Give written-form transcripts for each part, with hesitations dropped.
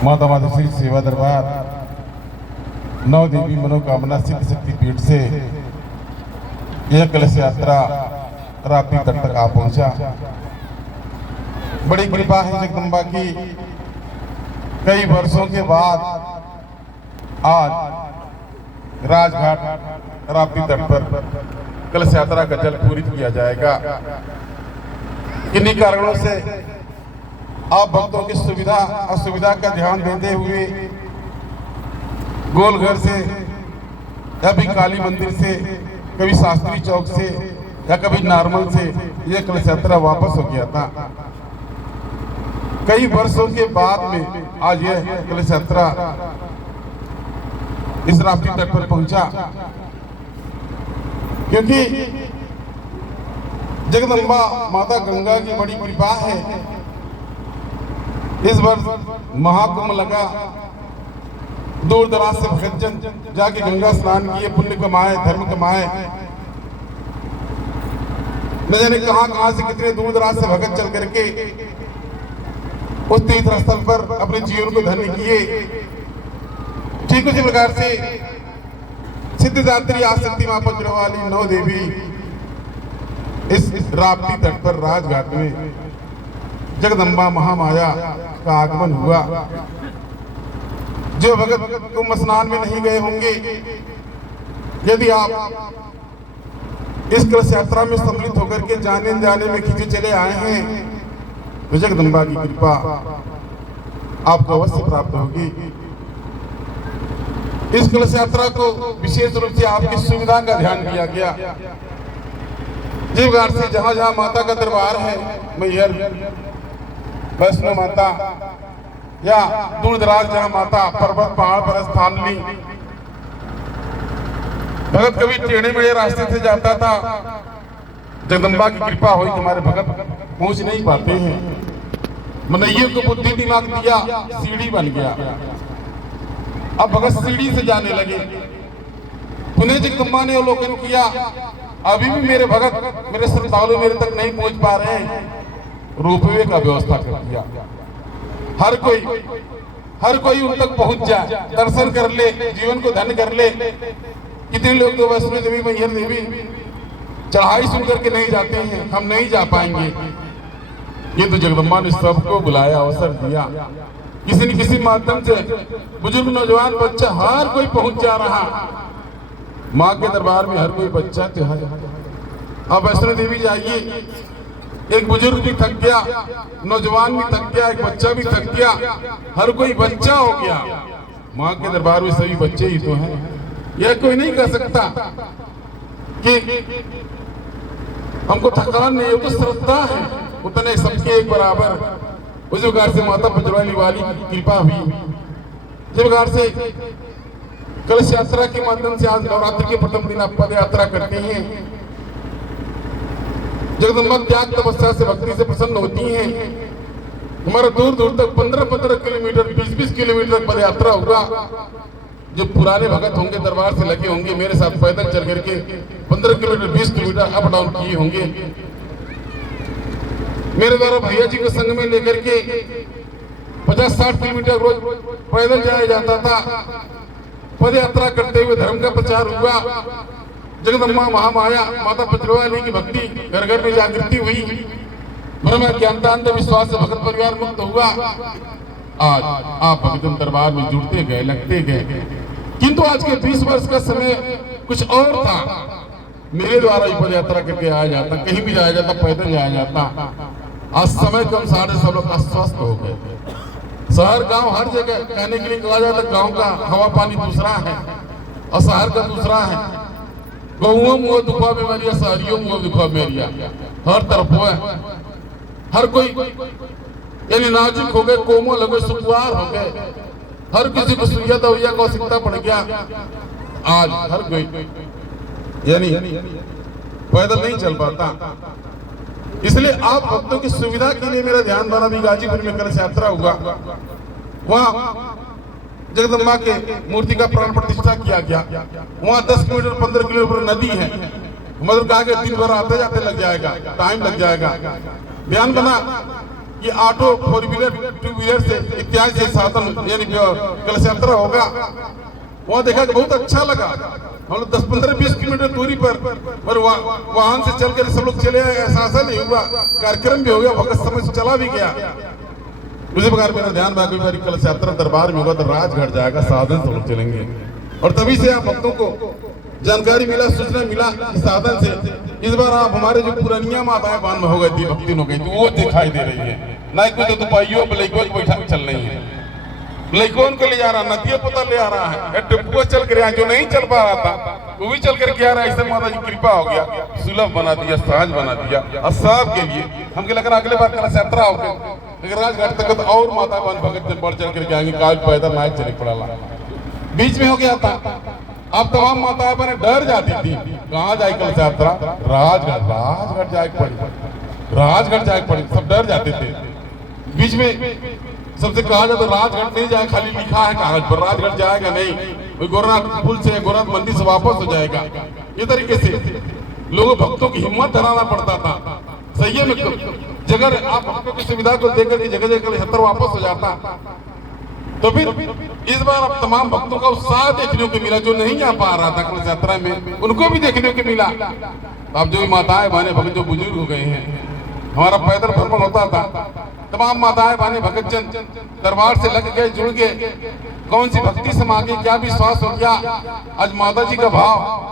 माता माधुश्री सेवा दरबार नौ देवी मनोकामना सिद्ध शक्ति पीठ से यह कलश यात्रा राप्ती तट तक आ पहुंचा। बड़ी कृपा है जगदम्बा की, कई वर्षों के बाद आज राजघाट राप्ती तट पर कलश यात्रा का जल पूरित किया जाएगा। किन्हीं कारणों से आप भक्तों की सुविधा असुविधा का ध्यान देते हुए गोलघर से, कभी काली मंदिर से, कभी शास्त्री चौक से या कभी नॉर्मल से यह कलश यात्रा वापस हो गया था। कई वर्षों के बाद में आज यह कलश यात्रा इस राप्ती तट पर पहुंचा, क्योंकि जगदम्बा माता गंगा की बड़ी कृपा है। इस वर्ष महाकुंभ लगा, दूर दराज से भक्तजन जाके गंगा स्नान किए, पुण्य कमाए, धर्म कमाए। न जाने कहां से कितने दूर दराज से भगत चल करके उस तीर्थ स्थल पर अपने जीवन को धन्य किए। ठीक उसी प्रकार से सिद्धिदात्री आसक्ति मां पंजरवाली नौ देवी इस राप्ती तट पर राजघाट में जगदम्बा महामाया का आगमन हुआ। जो भगत कुंभ स्नान में नहीं गए होंगे, यदि आप इस कलश यात्रा में सम्मिलित होकर के जाने में खींचे चले आए हैं, तो जगदम्बा की कृपा आपको अवश्य प्राप्त होगी। इस कलश यात्रा को विशेष रूप से आपकी सुविधा का ध्यान दिया गया। जिस प्रकार से जहां जहां माता का दरबार है, मैहर, वैष्णो माता या दूर दराज जहां माता पर्वत पहाड़ पर स्थान ली, भगत कभी टेढ़े मेढ़े रास्ते से जाता था, जगदम्बा की कृपा हुई कि हमारे भगत पहुंच नहीं पाते हैं। मनैये को बुद्धि दिमाग दिया, सीढ़ी बन गया। अब भगत सीढ़ी से जाने लगे। पुनः जगदम्बा ने अवलोकन किया, अभी भी मेरे भगत, मेरे श्रद्धालु मेरे तक नहीं पहुंच पा रहे हैं। रोपवे का व्यवस्था कर दिया, हर कोई उन तक पहुंच जाए, दर्शन कर ले, जीवन को धन्य कर ले। कितने लोग तो वैष्णो देवी, मैहर देवी चढ़ाई सुन करके नहीं जाते हैं, हम नहीं जा पाएंगे। ये तो जगदम्बा ने सबको बुलाया, अवसर दिया। किसी न किसी माध्यम से बुजुर्ग, नौजवान, बच्चा हर कोई पहुंच जा रहा। माँ के दरबार में हर कोई बच्चा तो है। अब वैष्णो देवी जाइए, एक बुजुर्ग भी थक गया, नौजवान भी थक गया, एक बच्चा भी थक गया, हर कोई बच्चा हो गया। माँ के दरबार में सभी बच्चे ही तो हैं। यह कोई नहीं कह सकता कि हमको थकान नहीं है, तो श्रद्धा है, उतने सबके एक बराबर। उस प्रकार से माता पंजरवाली वाली की कृपा हुई। जिस प्रकार से कलश यात्रा के माध्यम से आज नवरात्रि के प्रथम दिन आप पद यात्रा करते हैं। जगदम्बा त्याग तपस्या से, भक्ति से प्रसन्न होती हैं। हमारा दूर दूर तक 15-15 किलोमीटर, 20-20 किलोमीटर तक पद यात्रा हुआ। जो पुराने भगत होंगे, दरबार से लगे होंगे, मेरे साथ पैदल चल करके 15 किलोमीटर, 20 किलोमीटर अप डाउन किए होंगे। मेरे द्वारा भैया जी को संग में लेकर के 50-60 किलोमीटर रोज पैदल जाया जाता था। पद यात्रा करते हुए धर्म का प्रचार हुआ। जगदम्बा महामाया माता पंजरवाली की भक्ति घर घर में जागृति हुई। ब्रह्म ज्ञानता अंधविश्वास से भगत परिवार मुक्त हुआ। आज आप भगतन दरबार में जुड़ते गए, लगते गए। किंतु आज के 20 वर्ष का समय कुछ और था। मेरे द्वारा ही पद यात्रा करके आया जाता, कहीं भी जाया जाता, पैदल जाया जाता। आज समय के अनुसार सब लोग अस्वस्थ हो गए। शहर गांव हर जगह कहने के लिए कहा जाता, गांव का हवा पानी दूसरा है और शहर का दूसरा है। गाँवों में दुखा बीमारियां, शहरियों में दुखा बीमारियां हर तरफ है। हर कोई यानी नाजुक हो गए, कोमल हो गए, सुखवार हो गए। हर किसी को सुइया दवाइया को आवश्यकता पड़ गया। आज हर कोई यानी पैदल नहीं चल पाता। इसलिए आप भक्तों की सुविधा के लिए मेरा ध्यान बना भी गाजीपुर में कलश यात्रा हुआ। वहां जगदम्बा के मूर्ति का प्राण प्रतिष्ठा किया गया। वहां 10 किलोमीटर 15 किलोमीटर नदी है। मतलब कहा कि दिन भर आते जाते लग जाएगा, टाइम लग जाएगा। बयान बना ये ऑटो, 4 व्हीलर, 2 व्हीलर से इत्यादि से साधन यानी कलश यात्रा होगा। वहाँ देखा कि बहुत अच्छा लगा। हम लोग 10-15-20 किलोमीटर दूरी पर वाहन से चलकर सब लोग चले आए, एहसास नहीं हुआ, कार्यक्रम भी हो गया, वक्त समय चला भी गया। उसी प्रकार मेरा ध्यान में अगली बार कलश यात्रा दरबार में होगा तो राजघाट जाएगा, साधन से लोग चलेंगे। और तभी से आप भक्तों को जानकारी मिला, सूचना मिला इस साधन से। इस बार आप हमारे जो पुरानिया माताएं बान में हो गई थी, भक्ति हो गई थी, वो दिखाई दे रही है। ना कोई तो दुपाइयों ब्लैको बैठा के चल रही है, ब्लैको उनको ले जा रहा, नदिया पता ले आ रहा है, टेम्पो चल कर जो नहीं चल पा रहा था वो भी चल करके आ रहा है। ऐसे माता जी कृपा हो गया, सुलभ बना दिया, सहज बना दिया। और सबके लिए हम लग रहा अगले बार कलश यात्रा होकर राजघाट तक और माता बन भगत जन बढ़ चल करके आएंगे, काज पैदल ना चले पड़ा। बीच में हो गया था, अब तमाम माताएं बने डर जाती थी, कहाँ जाए कलश यात्रा, राजघाट जाए पड़ी, राजघाट जाए पड़ी, सब डर जाते थे। बीच में सबसे कहा जाता राजघाट नहीं जाए, खाली लिखा है कागज पर, राजघाट जाएगा नहीं, गोरखनाथ पुल से, गोरखनाथ मंदिर से वापस हो जाएगा। ये तरीके से लोगों भक्तों की हिम्मत धराना पड़ता था। सही है, जगह आप भक्तों की सुविधा को देकर के जगह जगह यात्रा वापस हो जाता। तो फिर इस बार अब तमाम भक्तों का उत्साह देखने को मिला, जो नहीं आ पा रहा था कलश यात्रा में, उनको भी देखने को मिला। अब जो भी माताएं बहने भक्त जो बुजुर्ग हो गए हैं, हमारा पैदल भ्रमण होता था, तमाम माताएं बहने भगत जन दरबार से लग गए, जुड़ गए। कौन सी भक्ति समागे, क्या विश्वास हो गया, आज माता जी का भाव।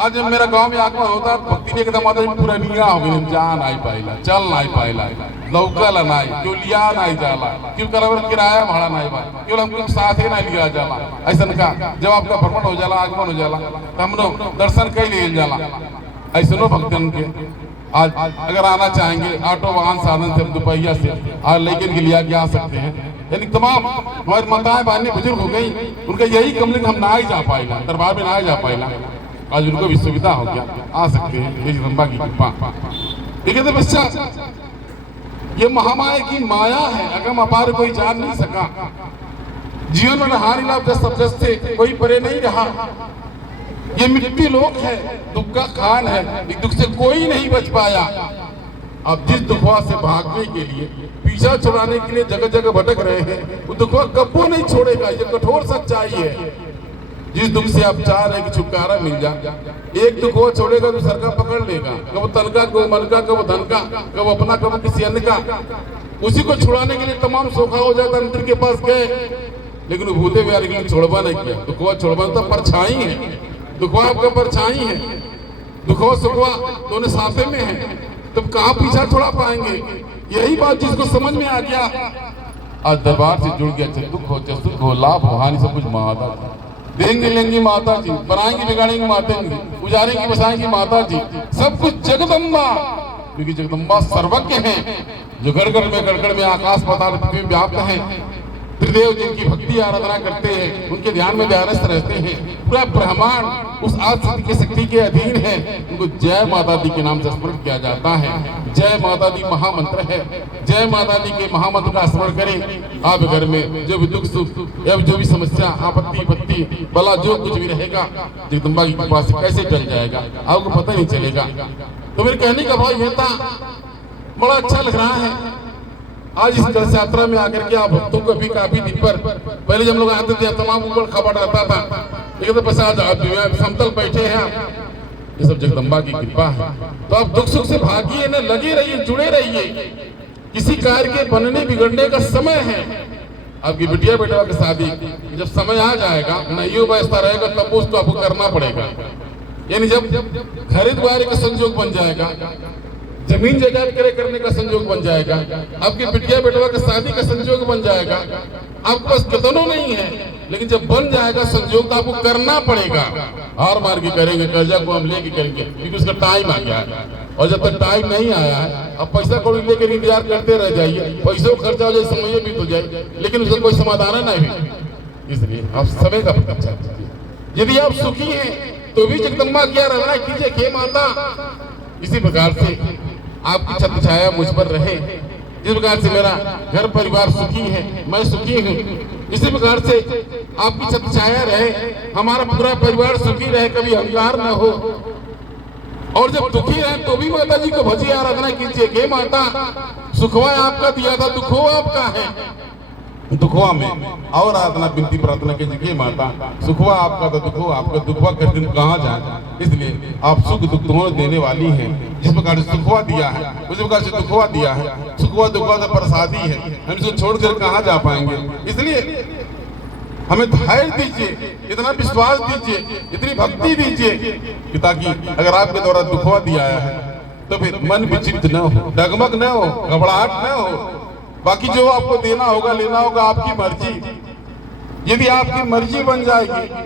आज जब मेरा गांव में आगमन होता भक्ति ने एकदम माता जी पूरा निया हो गई, जा नहीं पाइला, चल नहीं पाइला, लौकल नहीं, क्यों लिया नहीं जाला, क्यों किराया भाड़ा नहीं बा, क्यों हमको साथ ही नहीं लिया जाला। ऐसा का जब आपका भ्रमण हो जाला, आगमन हो जाला, तो हम लोग दर्शन कई ले जाला। ऐसा भक्तन के आज अगर आना चाहेंगे ऑटो वाहन साधन से, दोपहिया से आज लेकर के लिया के आ सकते हैं। यानी तमाम हमारी माताएं बहनें बुजुर्ग हो गई, उनका यही कमलिंग हम ना ही जा पाएगा, दरबार में ना ही जा पाएगा। आज उनको भी सुविधा हो गया, आ सकते हैं, ये जगदम्बा की कृपा। देखिए तो बच्चा, ये महामाया की माया है, अगम अपार कोई जान नहीं सका। जीवन में हानि लाभ शब्द से कोई परे नहीं रहा। ये मिट्टी लोक है, दुख का खान है, दुख से कोई नहीं बच पाया। अब जिस दुखवा से भागने के लिए, पीछा छुड़ाने के लिए जगह जगह भटक रहे हैं, वो दुखवा कब्बो नहीं छोड़ेगा। ये कठोर सच्चाई है। जिस दुख से आप चाह रहे कि छुटकारा मिल जाए, एक दुख वो छोड़ेगा दूसरा का पकड़ लेगा, कब तन का, कब मन का, कब धन का, कब अपना, कब किसी अन्य का। उसी को छुड़ाने के लिए तमाम सोखा हो जाता, अंतर के पास गए, लेकिन भूते बिहारी के लिए छोड़वा नहीं किया। दुखवा छोड़वा तो परछाई है, दुखवा आपका परछाई है, दुखवा सुखवा दोनों साथे में है, तुम कहाँ पीछा छोड़ा पाएंगे। यही बात जिसको समझ में आ गया, आज दरबार से जुड़ गया, चाहे दुख हो चाहे सुख हो, लाभ हो हानि, सब कुछ माता देंगे लेंगी माता जी, बनाएंगी बिगाड़ेंगी माता जी, उजारेंगी बसाएंगी माता जी, सब कुछ जगदम्बा। क्योंकि जगदम्बा सर्वज्ञ है, जो गड़गड़ में आकाश पाताल पृथ्वी व्याप्त है। त्रिदेव जिनकी भक्ति आराधना करते हैं, उनके ध्यान में व्यस्त रहते हैं, पूरा ब्रह्मांड उस आदि की शक्ति के अधीन है। उनको जय माता दी के नाम से स्मरण किया जाता है। जय माता दी महामंत्र है। जय माता दी के महामंत्र का स्मरण करें। आप घर में जो भी दुख सुख या जो भी समस्या, आपत्ति विपत्ति भला जो कुछ भी रहेगा, जगदम्बा की कृपा से कैसे टल जाएगा, आपको पता नहीं चलेगा। तो मेरे कहने का भाव यह था, बड़ा अच्छा लग रहा है आज इस कलश यात्रा में आकर के आप भक्तों को भी काफी दिन पर, पहले जब लोग आते थे तमाम ऊपर खबर रहता था, लेकिन तो बस आज समतल बैठे हैं। ये सब जगदम्बा की कृपा है। तो आप दुख सुख से भागिए न, लगे रहिए, जुड़े रहिए। किसी कार्य के बनने बिगड़ने का समय है। आपकी बिटिया बेटा की शादी जब समय आ जाएगा, नहीं व्यवस्था रहेगा, तब उसको आपको करना पड़ेगा। यानी जब खरीदवारी का संयोग बन जाएगा, जमीन जायदाद क्रय करने का संयोग बन जाएगा, आपकी बिटिया बेटवा का शादी का संयोग बन जाएगा, आपके पास कितनों नहीं है, लेकिन जब बन जाएगा संयोग तो आपको करना पड़ेगा। हार मार के करेंगे, कर्जा को हम लेके करेंगे, क्योंकि उसका टाइम आ गया है। और जब तक टाइम नहीं आया है, अब पैसा कौड़ी लेकर इंतजार करते रह जाइए, पैसों खर्चा हो जाए, समय भी तो जाए, लेकिन उसका कोई समाधान नहीं। इसलिए आप समय का प्रतीक्षा कीजिए। यदि आप सुखी हैं तो भी जगदम्बा की आराधना कीजिए, हे माता। इसी प्रकार से आपकी छत्र छाया मुझ पर रहे, जिस प्रकार से मेरा घर परिवार सुखी है, मैं सुखी हूँ, इसी प्रकार से आपकी छत्र छाया रहे, हमारा पूरा परिवार सुखी रहे, कभी अहंकार न हो। और जब दुखी रहे तो भी माता जी को भजिए, आराधना कीजिए, हे माता सुखवा आपका दिया था, दुखवा आपका है। दुखवा में और आतना विनती प्रार्थना की जगह माता, सुखवा आपका तो दुखवा आपका, दुखवा कर दिन कहाँ जाए। इसलिए आप सुख दुख दोनों देने वाली हैं। जिस प्रकार से सुखवा दिया है उसी प्रकार से दुखवा दिया है। सुखवा दुखवा तो प्रसादी है, हम इसको छोड़कर कहाँ जा पाएंगे। इसलिए हमें धैर्य दीजिए, इतना विश्वास दीजिए, इतनी भक्ति दीजिए कि ताकि अगर आपके द्वारा दुखवा दिया है तो फिर मन विचलित न हो, डगमग न हो, घबराहट न हो। बाकी जो आपको देना होगा लेना होगा आपकी मर्जी। यदि आपकी मर्जी बन जाएगी,